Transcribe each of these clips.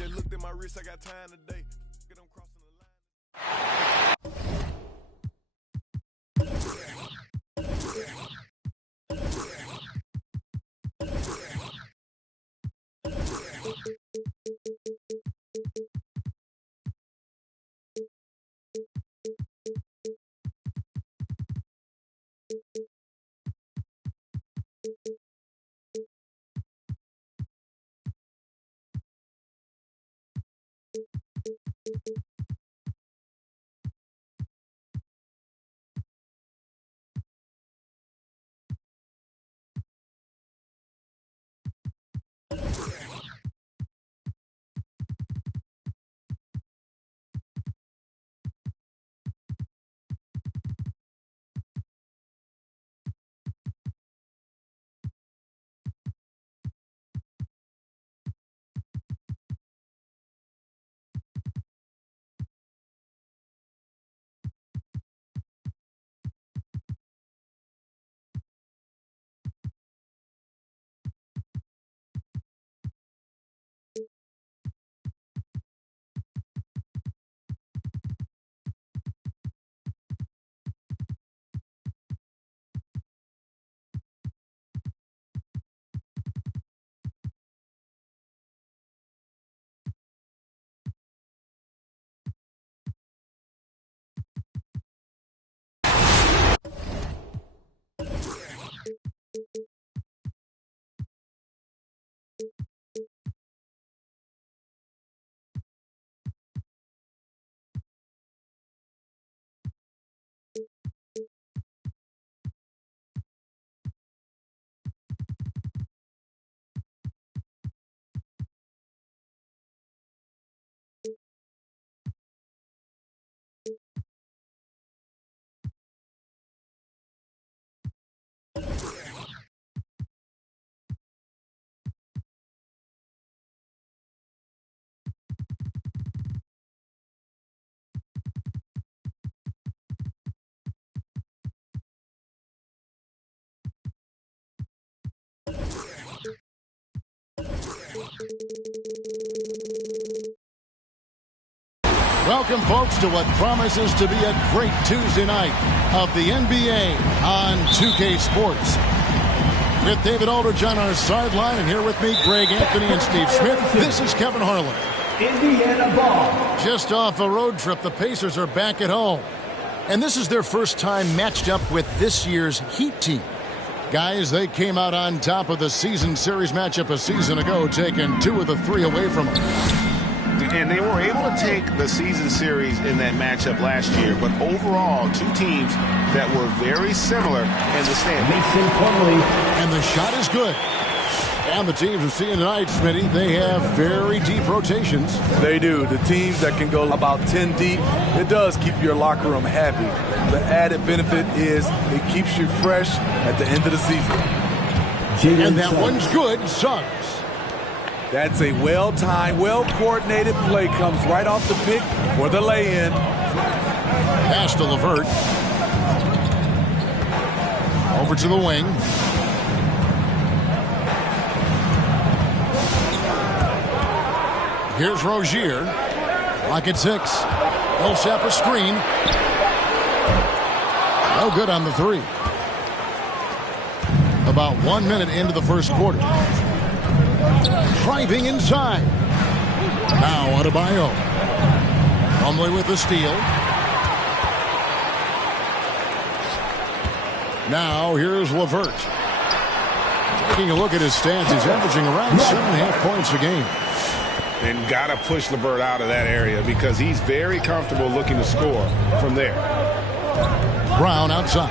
just looked at my wrist, I got time today. I'm crossing the line. Welcome, folks, to what promises to be a great Tuesday night of the NBA on 2K Sports. With David Aldridge on our sideline, and here with me, Greg Anthony and Steve Smith. This is Kevin Harlan. Indiana ball. Just off a road trip, the Pacers are back at home. And this is their first time matched up with this year's Heat team. Guys, they came out on top of the season series matchup a season ago, taking 2 of the 3 away from them. And they were able to take the season series in that matchup last year. But overall, 2 teams that were very similar in the standings. Mason Plumlee. And the shot is good. And the teams we're seeing tonight, Smitty, they have very deep rotations. They do. The teams that can go about 10 deep, it does keep your locker room happy. The added benefit is it keeps you fresh at the end of the season. And that one's good. Suggs. That's a well-timed, well-coordinated play. Comes right off the pick for the lay-in. Pass to LeVert. Over to the wing. Here's Rozier. Lock at 6. Millsap a screen. No good on the 3. About 1 minute into the first quarter. Driving inside. Now Adebayo. Plumlee with the steal. Now here's LeVert. Taking a look at his stats, he's averaging around 7.5 points a game. And got to push LeVert out of that area because he's very comfortable looking to score from there. Brown outside.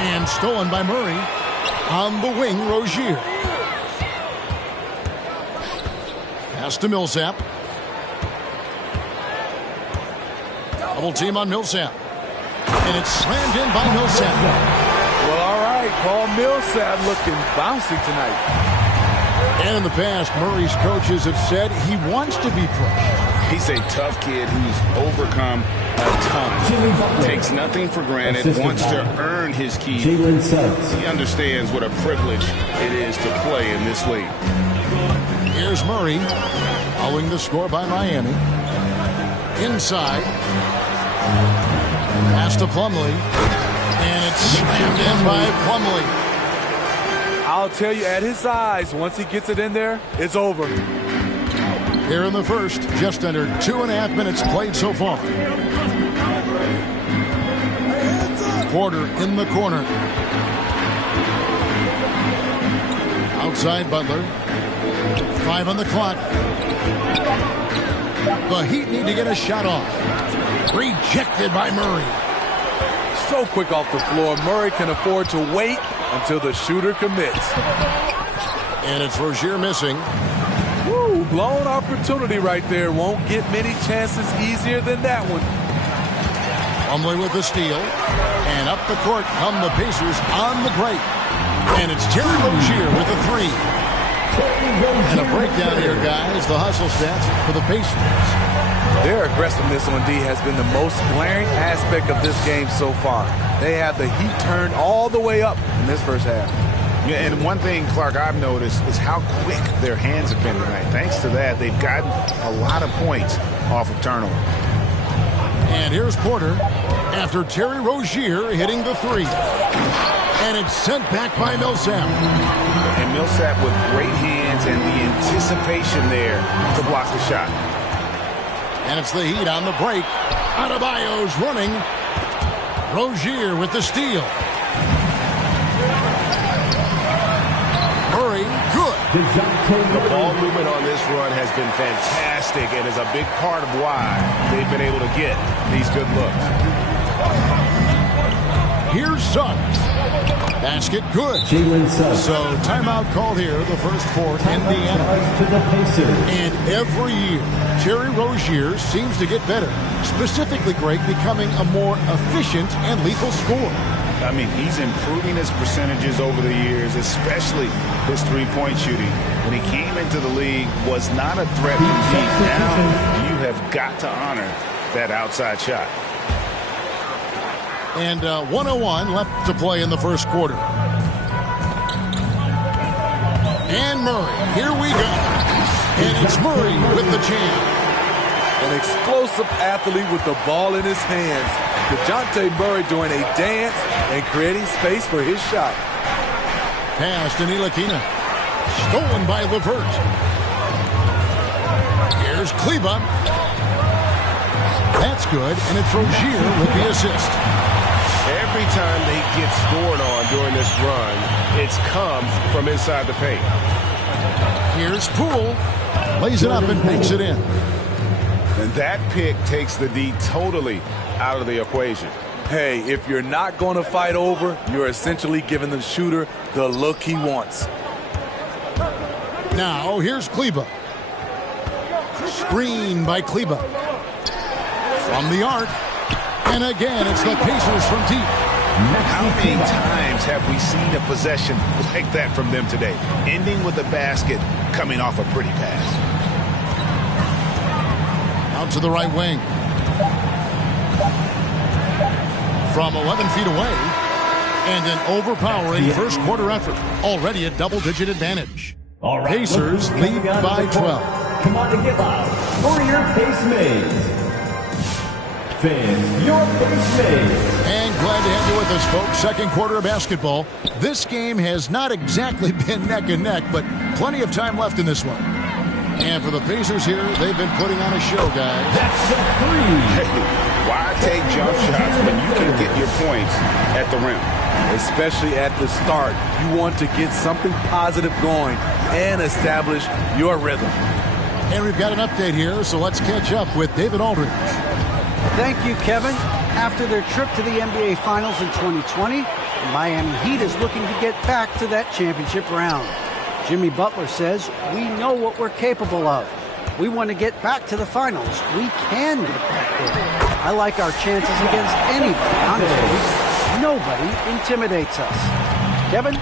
And stolen by Murray. On the wing, Rozier. Pass to Millsap. Double team on Millsap. And it's slammed in by Millsap. Well, all right. Paul Millsap looking bouncy tonight. And in the past, Murray's coaches have said he wants to be pushed. He's a tough kid who's overcome a ton. Takes nothing for granted, wants to earn his keys. He understands what a privilege it is to play in this league. Here's Here's Murray, following the score by Miami. Inside. Pass to Plumlee. And it's slammed in by Plumlee. I'll tell you, at his size, once he gets it in there, it's over. Here in the first, just under 2.5 minutes played so far. Porter in the corner. Outside Butler. 5 on the clock. The Heat need to get a shot off. Rejected by Murray. So quick off the floor, Murray can afford to wait until the shooter commits. And it's Rozier missing. Woo, blown opportunity right there. Won't get many chances easier than that one. Plumlee with the steal. And up the court come the Pacers on the break. And it's Terry Rozier with a 3. And a breakdown here, guys. The hustle stats for the Pacers. Their aggressiveness on D has been the most glaring aspect of this game so far. They have the heat turned all the way up in this first half. Yeah, and one thing, Clark, I've noticed is how quick their hands have been tonight. Thanks to that, they've gotten a lot of points off of turnover. And here's Porter after Terry Rozier hitting the 3. And it's sent back by Millsap. And Millsap with great hands and the anticipation there to block the shot. And it's the Heat on the break. Adebayo's running. Rozier with the steal. Murray, good. The ball movement on this run has been fantastic and is a big part of why they've been able to get these good looks. Here's Suggs. Basket good. Jalen Suggs. So timeout called here, the first for Indiana. To the Pacers. And every year, Terry Rozier seems to get better. Specifically, Greg, becoming a more efficient and lethal scorer. I mean, he's improving his percentages over the years, especially his three-point shooting. When he came into the league, was not a threat from deep. Now you have got to honor that outside shot. And 1:01 left to play in the first quarter. And Murray, here we go. And it's Murray with the jam. An explosive athlete with the ball in his hands. DeJounte Murray doing a dance and creating space for his shot. Pass to Ntilikina. Stolen by LeVert. Here's Kleber. That's good, and it's Rozier with the assist. Every time they get scored on during this run, it's come from inside the paint. Here's Poole. Lays it up and makes it in. And that pick takes the D totally out of the equation. Hey, if you're not going to fight over, you're essentially giving the shooter the look he wants. Now, here's Kleber. Screen by Kleber. From the arc. And again, it's the Pacers from deep. How many times have we seen a possession like that from them today? Ending with a basket, coming off a pretty pass. Out to the right wing. From 11 feet away. And an overpowering first quarter effort. Already a double-digit advantage. All right, Pacers lead by 12. Come on and get loud for your Pacemates. Fans, your Pacemates. And glad to have you with us, folks. Second quarter of basketball. This game has not exactly been neck and neck, but plenty of time left in this one. And for the Pacers here, they've been putting on a show, guys. That's a 3. Hey, why take jump shots when you can get your points at the rim? Especially at the start, you want to get something positive going and establish your rhythm. And we've got an update here, so let's catch up with David Aldridge. Thank you, Kevin. After their trip to the NBA Finals in 2020, the Miami Heat is looking to get back to that championship round. Jimmy Butler says, we know what we're capable of. We want to get back to the finals. We can get back there. I like our chances against anybody, honestly. Nobody intimidates us. Kevin?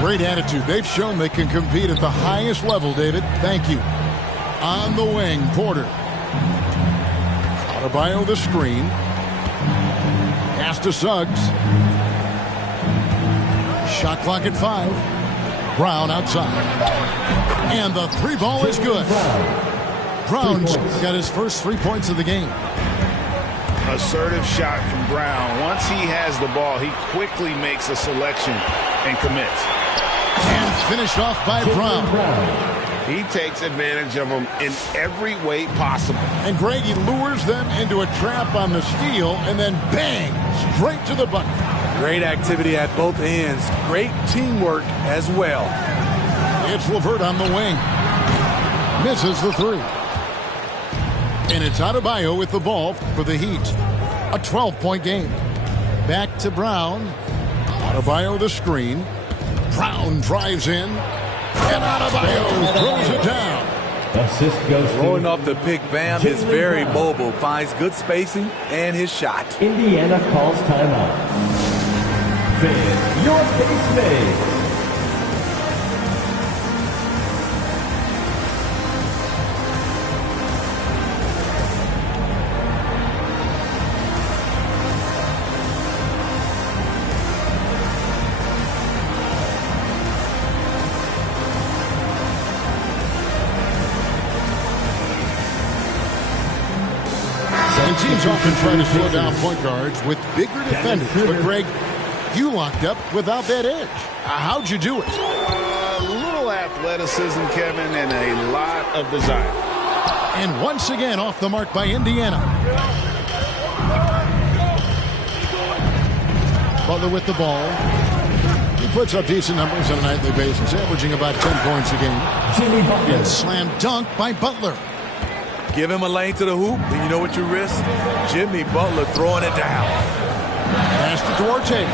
Great attitude. They've shown they can compete at the highest level, David. Thank you. On the wing, Porter. Adebayo the screen. Pass to Suggs. Shot clock at 5. Brown outside. And the three ball is good. Brown's got his first 3 points of the game. Assertive shot from Brown. Once he has the ball, he quickly makes a selection and commits. And finished off by Brown. He takes advantage of them in every way possible. And Greg, he lures them into a trap on the steal, and then bang, straight to the bucket. Great activity at both ends. Great teamwork as well. It's LeVert on the wing. Misses the three. And it's Adebayo with the ball for the Heat. A 12-point game. Back to Brown. Adebayo the screen. Brown drives in. And Adebayo throws it down. Assist goes to Throwing off the pick, Bam is very mobile. Finds good spacing and his shot. Indiana calls timeout. Finish your pace mates. And teams often try to slow down point guards with bigger defenders. But, Greg, you locked up without that edge. How'd you do it? A little athleticism, Kevin, and a lot of desire. And once again off the mark by Indiana. Butler with the ball. He puts up decent numbers on a nightly basis, averaging about 10 points a game. Jimmy Butler. And slam dunk by Butler. Give him a lane to the hoop, and you know what you risk? Jimmy Butler throwing it down. Pass to Duarte.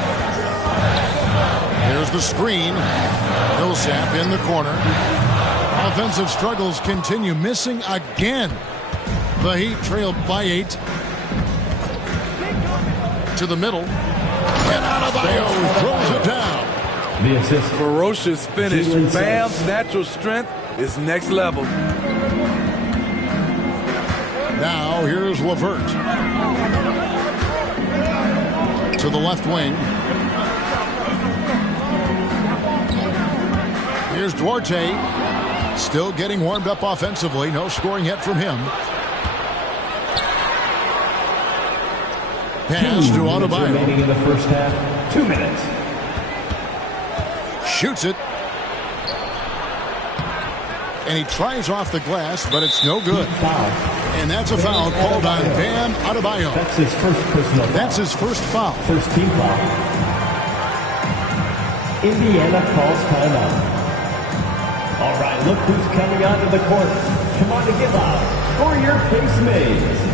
Here's the screen. Millsap in the corner. Offensive struggles continue, missing again. The Heat trailed by 8. To the middle. And Adebayo throws it down. The assist. Ferocious finish. Jalen Bam's Suggs. natural strength is next level. Now here's LeVert. To the left wing. Here's Duarte. Still getting warmed up offensively. No scoring yet from him. Pass to 2 minutes remaining Adebayo. in the first half. 2 minutes. Shoots it. And he tries off the glass, but it's no good. Foul. And that's a foul called on Bam Adebayo. That's his first personal foul. That's his first foul. First team foul. Indiana calls timeout. All right, look who's coming onto the court. Come on to give out for your pace mates.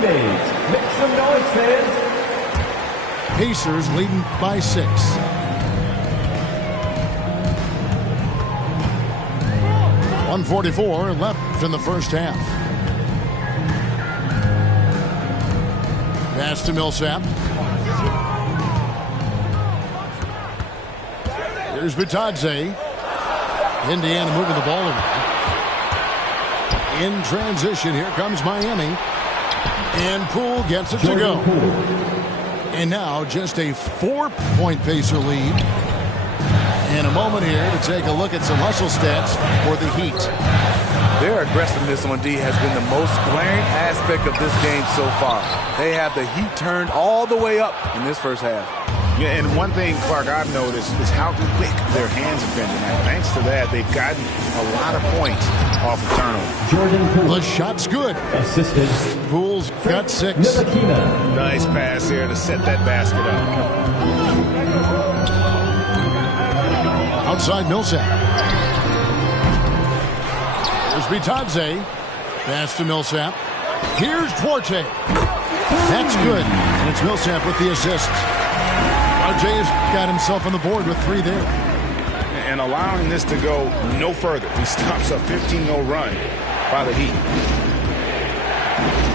Make some noise, fans. Pacers leading by 6. .144 left in the first half. Pass to Millsap. Here's Bitadze. Indiana moving the ball around. In transition, here comes Miami. And Poole gets it to go. And now just a 4-point Pacer lead. In a moment here to take a look at some hustle stats for the Heat. Their aggressiveness on D has been the most glaring aspect of this game so far. They have the Heat turned all the way up in this first half. Yeah, and one thing, Clark, I've noticed is how quick their hands have been tonight. Thanks to that, they've gotten a lot of points off of turnover. Jordan Poole. The shot's good. Assisted. Poole's got 6. Ntilikina. Nice pass here to set that basket up. Outside Millsap. There's Bitadze. Pass to Millsap. Here's Duarte. That's good. And it's Millsap with the assist. RJ's got himself on the board with 3 there. And allowing this to go no further. He stops a 15-0 run by the Heat.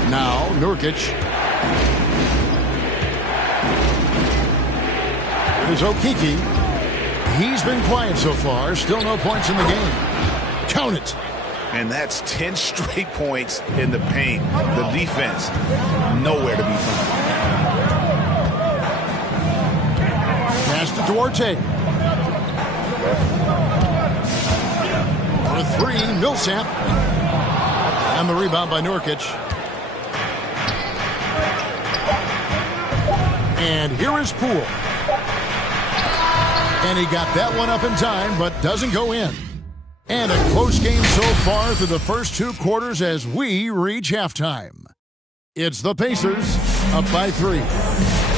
Now Nurkic. Here's Okeke. He's been quiet so far. Still no points in the game. Count it. And that's 10 straight points in the paint. The defense, nowhere to be found. Pass to Duarte. For three, Millsap. And the rebound by Nurkic. And here is Poole. And he got that one up in time, but doesn't go in. And a close game so far through the first 2 quarters as we reach halftime. It's the Pacers up by 3.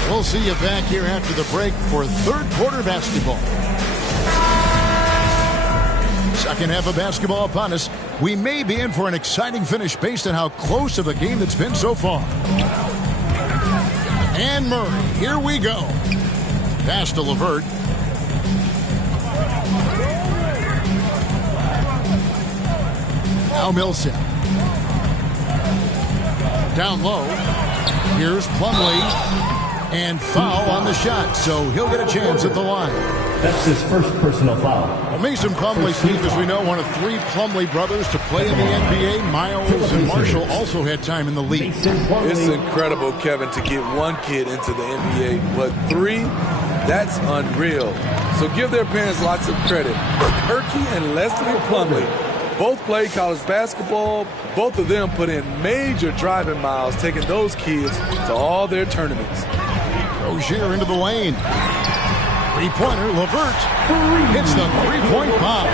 We'll see you back here after the break for third quarter basketball. Second half of basketball upon us. We may be in for an exciting finish based on how close of a game that's been so far. And Murray, here we go. Pass to LeVert. Now Millsap. Down low. Here's Plumlee. And foul on the shot, so he'll get a chance at the line. That's his first personal foul. Well, Mason Plumlee, Steve, as we know, one of 3 Plumlee brothers to play in the NBA. Miles and Marshall also had time in the league. It's incredible, Kevin, to get one kid into the NBA, but 3, that's unreal. So give their parents lots of credit. Herky and Leslie Plumlee both played college basketball. Both of them put in major driving miles, taking those kids to all their tournaments. Rozier into the lane. Three-pointer, LeVert hits the three-point bomb.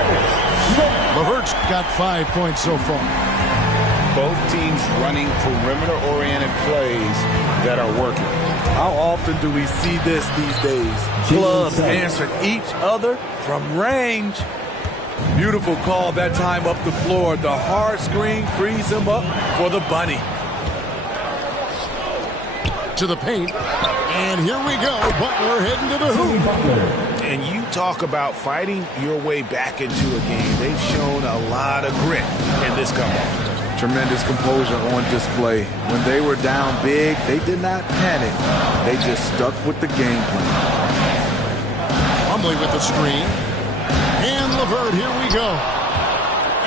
LeVert's got 5 points so far. Both teams running perimeter-oriented plays that are working. How often do we see this these days? Clubs answering each other from range. Beautiful call that time up the floor. The hard screen frees him up for the bunny. To the paint. And here we go. Butler heading to the hoop. And you talk about fighting your way back into a game. They've shown a lot of grit in this comeback. Tremendous composure on display. When they were down big, they did not panic. They just stuck with the game plan. Plumlee with the screen. And LeVert, here we go.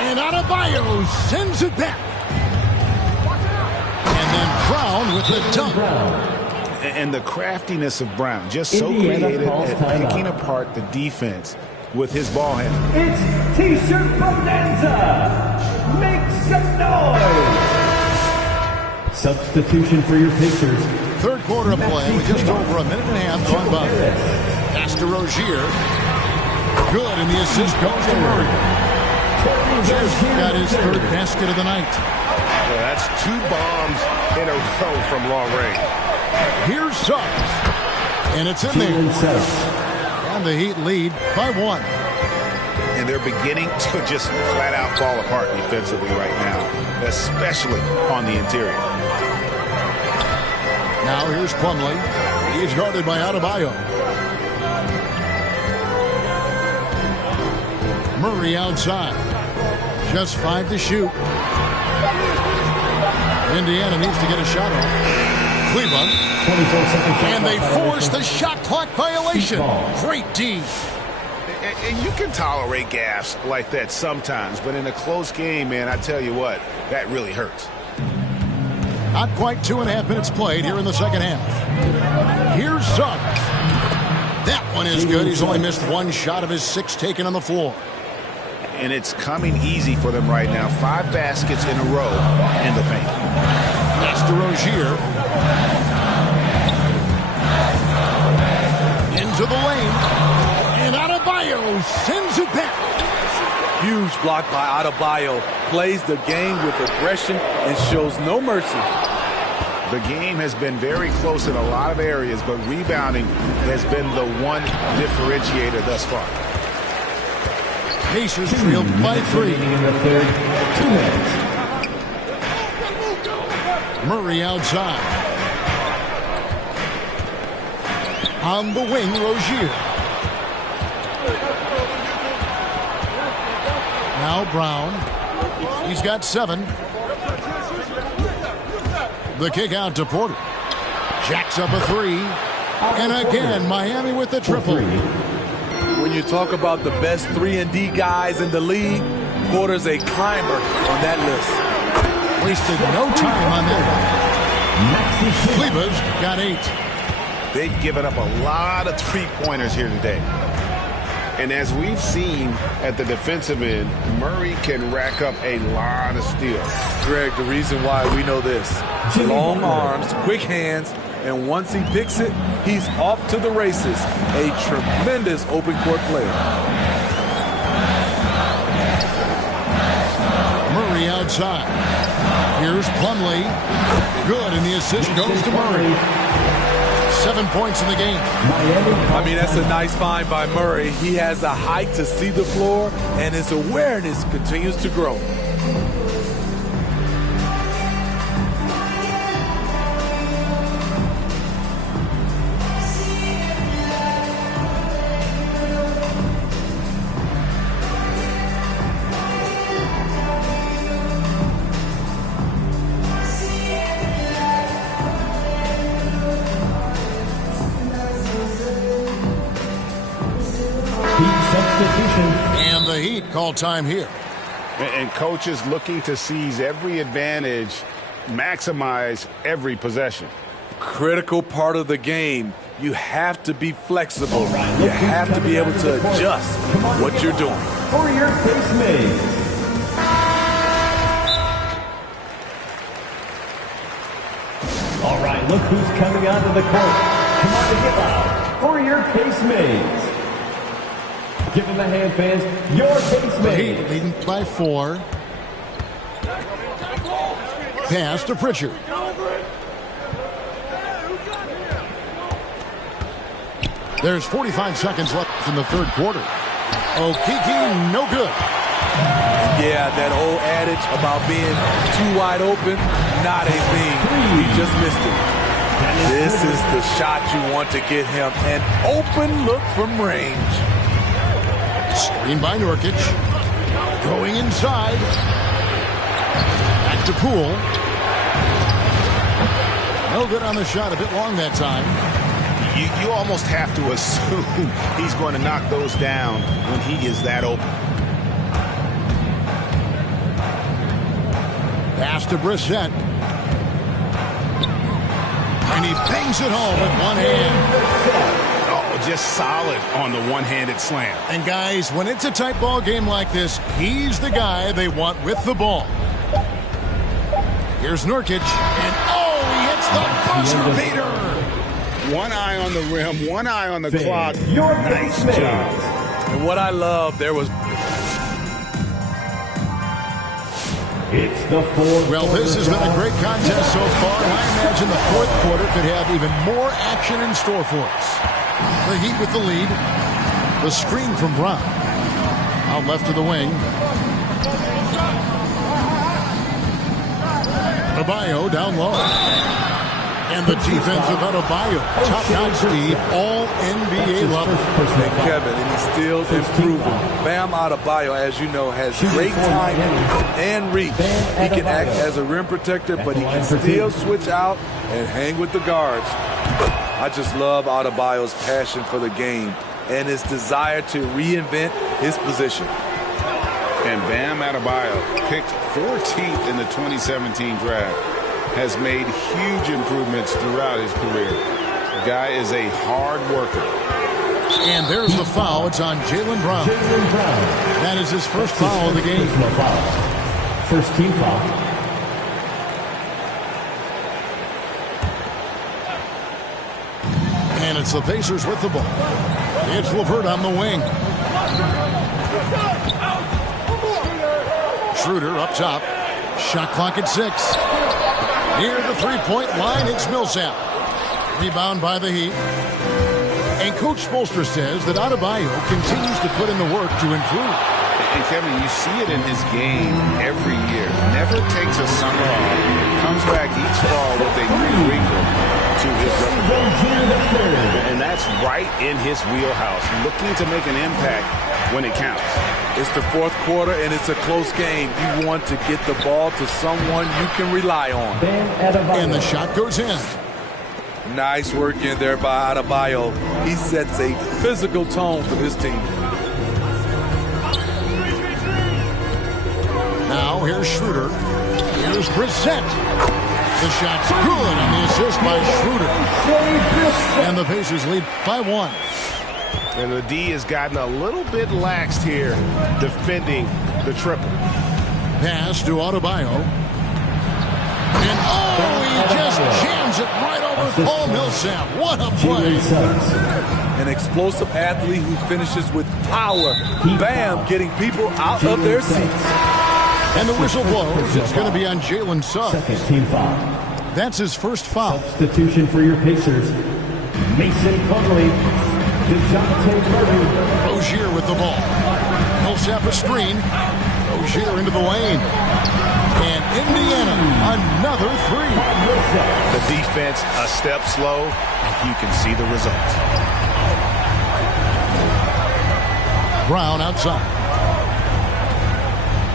And Adebayo sends it back. And then Brown with the dunk. And the craftiness of Brown, just so creative at picking apart the defense with his ball handling. It's T-shirt bonanza. Make some noise. Substitution for your Pacers. Third quarter of play with just over a minute and a half gone by. Pass to Rozier. Good, and the assist goes to Murray. Rozier's got his third basket of the night. Well, that's 2 bombs in a row from long range. Here's Suggs. And it's in there. And the Heat lead by 1. And they're beginning to just flat out fall apart defensively right now, especially on the interior. Now here's Plumlee. He's guarded by Adebayo. Murray outside. Just 5 to shoot. Indiana needs to get a shot off. Cleveland. And they force the shot clock violation. Great D. And you can tolerate gaffes like that sometimes, but in a close game, man, I tell you what, that really hurts. Not quite 2.5 minutes played here in the second half. Here's Suggs. That one is good. He's only missed 1 shot of his 6 taken on the floor. And it's coming easy for them right now. 5 baskets in a row in the paint. Pass to Rozier. Into the lane. And Adebayo sends it back. Huge block by Adebayo. Plays the game with aggression and shows no mercy. The game has been very close in a lot of areas, but rebounding has been the one differentiator thus far. Pacers trailed by 3. In the third, 2 minutes. Murray outside. On the wing, Rozier. Now Brown. He's got 7. The kick out to Porter. Jacks up a 3. And again, Miami with the triple. when you talk about the best 3-and-D guys in the league, Porter's a climber on that list. Wasted no time on that one. Kleba's got 8. They've given up a lot of three-pointers here today. And as we've seen at the defensive end, Murray can rack up a lot of steals. Greg, the reason why we know this: long arms, quick hands, and once he picks it, he's off to the races. A tremendous open court player. Murray outside. Here's Plumlee. Good, and the assist goes to Murray. 7 points in the game. I mean, that's a nice find by Murray. He has the height to see the floor, and his awareness continues to grow. And the Heat call time here. And coaches looking to seize every advantage, maximize every possession. Critical part of the game. You have to be flexible. You have to be able to adjust what you're doing. For your base mates. All right, look who's coming onto the court. Come on to give out for your base mates. Give them a hand, fans. Your base mates. Heat leading by 4. Pass to Pritchard. There's 45 seconds left in the third quarter. Okeke, no good. Yeah, that old adage about being too wide open, not a thing. He just missed it. This is the shot you want to get him. An open look from range. Screen by Nurkic. Going inside. Back to Poole. No good on the shot. A bit long that time. You almost have to assume he's going to knock those down when he is that open. Pass to Brissett. And he bangs it home with one hand. Oh, just solid on the one-handed slam. And guys, when it's a tight ball game like this, he's the guy they want with the ball. Here's Nurkic, and oh, he hits the buzzer beater. One eye on the rim, one eye on the clock. Your nice base job. And what I love, there was... It's the fourth. Well, this has been a great contest so far, and I imagine the fourth quarter could have even more action in store for us. The Heat with the lead. The screen from Brown. Out left to the wing. Adebayo down low. And the defense of Adebayo. Top-notch, Steve. All NBA level. And Kevin, and he's still improving. Bam Adebayo, as you know, has great timing and reach. He can act as a rim protector, but he can still switch out and hang with the guards. I just love Adebayo's passion for the game and his desire to reinvent his position. And Bam Adebayo, picked 14th in the 2017 draft, has made huge improvements throughout his career. The guy is a hard worker. And there's the foul. It's on Jaylen Brown. That is his first foul of the game. First team foul. And it's the Pacers with the ball. It's LeVert on the wing. Schroeder up top. Shot clock at 6. Near the three-point line, it's Millsap. Rebound by the Heat. And Coach Spoelstra says that Adebayo continues to put in the work to improve. And Kevin, you see it in his game every year. Never takes a summer off. Comes back each fall with a new wrinkle to his repertoire. And that's right in his wheelhouse. Looking to make an impact when it counts. It's the fourth quarter, and it's a close game. You want to get the ball to someone you can rely on. And the shot goes in. Nice work in there by Adebayo. He sets a physical tone for this team. here's Schroeder. Here's Brissett. The shot's good on the assist by Schroeder. And the Pacers lead by 1. And the D has gotten a little bit laxed here defending the triple. Pass to Adebayo. And he just jams it right over Paul Millsap. What a play. An explosive athlete who finishes with power. Bam, getting people out of their seats. And the whistle blows. It's going to be on Jalen Suggs. Second team foul. That's his first foul. Substitution for your Pacers. Mason Plumlee. DeJounte Murray. Rozier with the ball. Millsap a screen. Rozier into the lane. And Indiana, another 3. The defense a step slow, and you can see the results. Brown outside.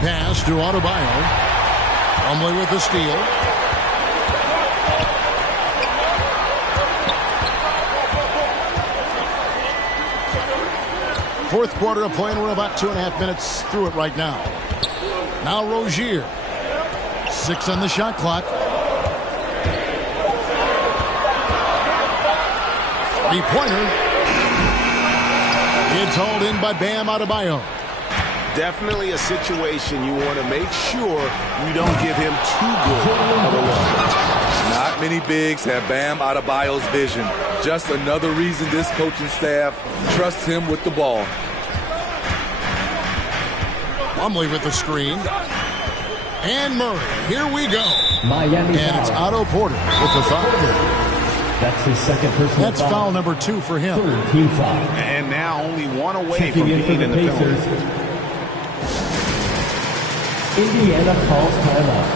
Pass to Adebayo. Plumlee with the steal. Fourth quarter of play, and we're about 2.5 minutes through it right now. Now Rozier. 6 on the shot clock. 3-pointer. It's hauled in by Bam Adebayo. Definitely a situation you want to make sure you don't give him too good of a look. Not many bigs have Bam Adebayo's vision. Just another reason this coaching staff trusts him with the ball. Plumlee with the screen. And Murray. Here we go. Miami and it's Otto Porter with the foul. That's his second personal That's foul number 2 for him. Third team foul. And now only 1 away Checking from in being for in the the Pacers. penalty. Indiana calls timeout.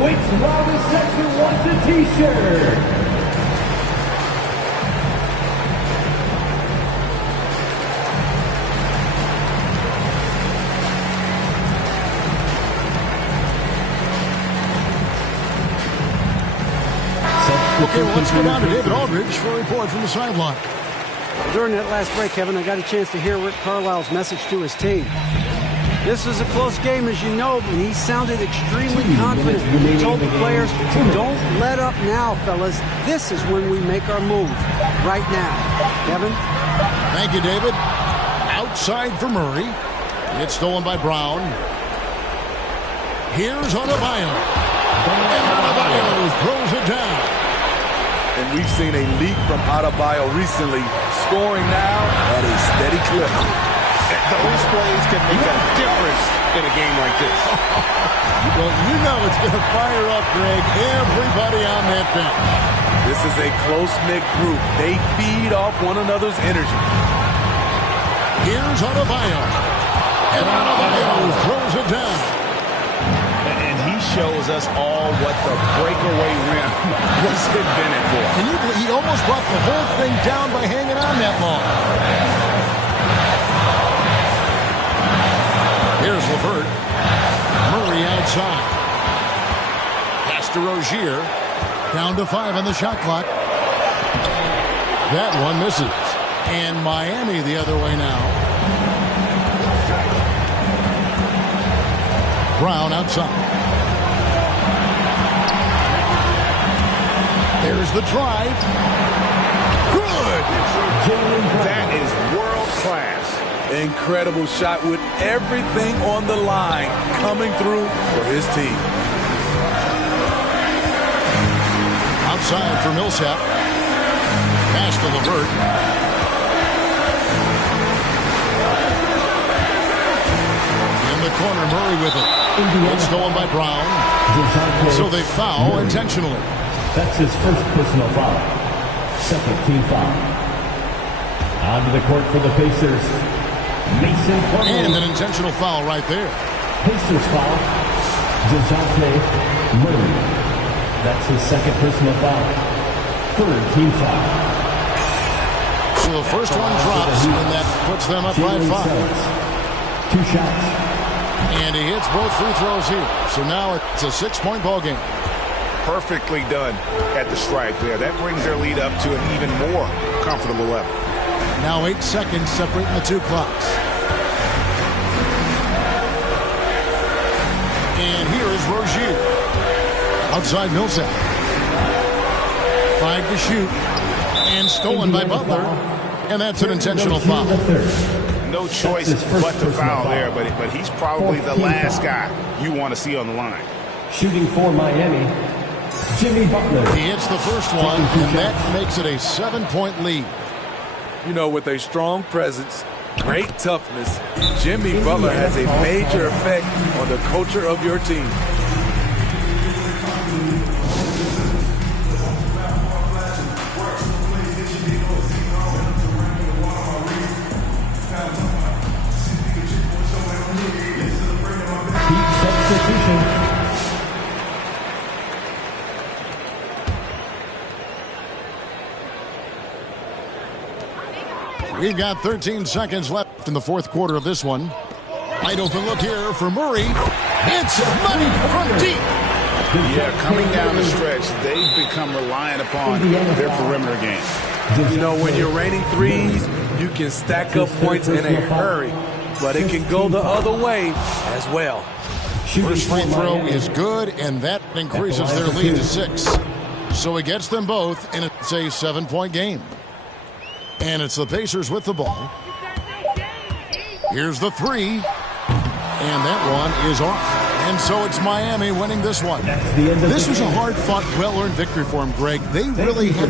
Waits while the section wants a t-shirt. Okay, well, let's go down to David Aldridge for a report from the sideline. During that last break, Kevin, I got a chance to hear Rick Carlisle's message to his team. This was a close game, as you know, but he sounded extremely confident. He told the players, don't let up now, fellas. This is when we make our move. Right now. Kevin? Thank you, David. Outside for Murray. It's stolen by Brown. Here's Adebayo. And Adebayo throws it down. And we've seen a leap from Adebayo recently, scoring now at a steady clip. Those plays can make a difference in a game like this. Well, you know it's going to fire up, Greg, everybody on that bench. This is a close-knit group. They feed off one another's energy. Here's Adebayo. And Adebayo throws it down. And he shows us all what the breakaway rim was invented for. Can you believe he almost brought the whole thing down by hanging on that long? Here's LeVert. Murray outside. Pass to Rozier. Down to 5 on the shot clock. That one misses. And Miami the other way now. Brown outside. There's the drive. Good! That is world class. Incredible shot with everything on the line coming through for his team. Outside for Millsap. Pass to LeVert. In the corner, Murray with it. It's stolen by Brown. So they foul intentionally. That's his first personal foul. Second team foul. Onto the court for the Pacers. Mason Plumlee. And an intentional foul right there. Pacers foul. DeJounte Murray. That's his second personal foul. Third team foul. So the first one drops, and that puts them up by 5. 2 shots. And he hits both free throws here. So now it's a 6-point ball game. Perfectly done at the stripe there. That brings their lead up to an even more comfortable level. Now 8 seconds separating the two clocks. Rozier. Outside Millsap. 5 to shoot. And stolen by Butler. And that's an intentional foul. No choice but to foul there, but he's probably the last guy you want to see on the line. Shooting for Miami, Jimmy Butler. He hits the first one, and that makes it a 7-point lead. You know, with a strong presence, great toughness, Jimmy Butler has a major effect on the culture of your team. We've got 13 seconds left in the fourth quarter of this one. Wide open look here for Murray. It's money from deep. Yeah, coming down the stretch, they've become reliant upon their perimeter game. You know, when you're raining threes, you can stack up points in a hurry, but it can go the other way as well. First free throw is good, and that increases their lead to 6. So it gets them both, and it's a 7-point game. And it's the Pacers with the ball. Here's the three. And that one is off. And so it's Miami winning this one. This was a hard-fought, well-earned victory for them, Greg. They really had